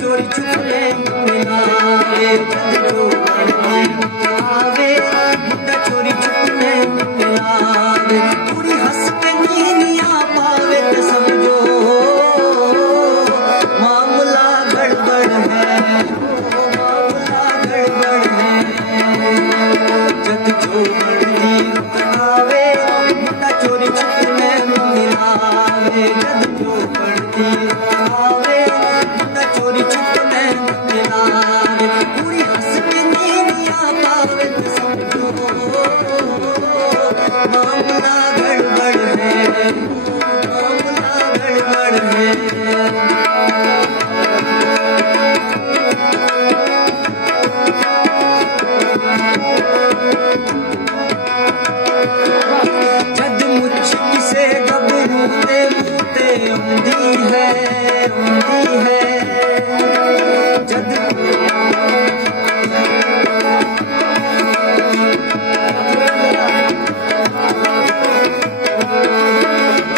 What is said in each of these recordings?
चोरी छुपे मिलावे जद जो मर्जी आवे मुंडा चोरी छुपे मिलावे पूरी हंस के नीनिया पावे तो समझो मामला गड़बड़ है मामला गड़बड़ है जद जो मर्जी आवे मुंडा चोरी छुपे मिलावे जद जो मर्जी आवे मुंडा चोरी छुपे मिलावे पूरी हंस के नीनिया पावे तो समझो मामला गड़बड़ है मामला गड़बड़ है जद मुझ किसे गबरू ते मुते उंदी है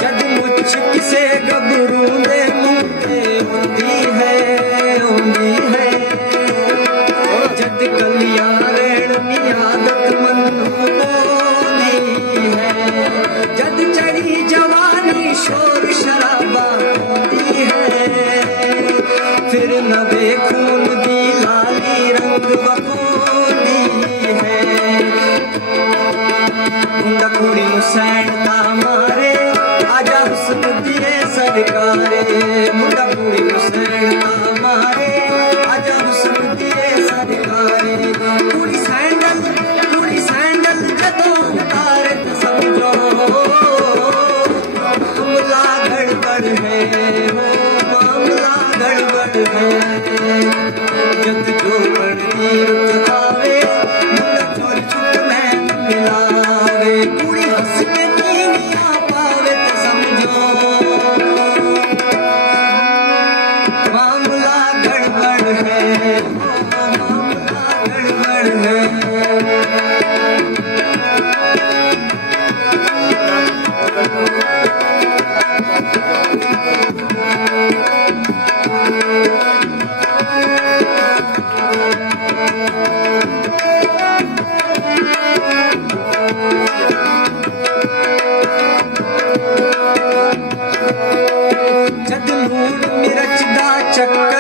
जद मुझ किसे गबरू दे मुते उंदी है जद कलिया रेड़नी आदत मनु बोली है जद चढ़ी जवानी शोर शराबा होती है फिर नवे खून दी लाली रंग बखोली है मुंडा कुड़ी हुसैन दा मारे आजा हुस्न दिए सरकारे मुंडा कुड़ी हुसैन दा मारे आजा हुस्न दिए सरकारे पूरी सैंडल जदों उतारे तो समझो मामला गड़बड़ है मामला गड़बड़ है जद जो मर्जी रुत आवे मुंडा चोरी छुप में मिलावे पूरी हंस के नीनिया पावे तो समझो मामला गड़बड़ है मामला गड़बड़ है जद लूण मिर्च दा चक्कर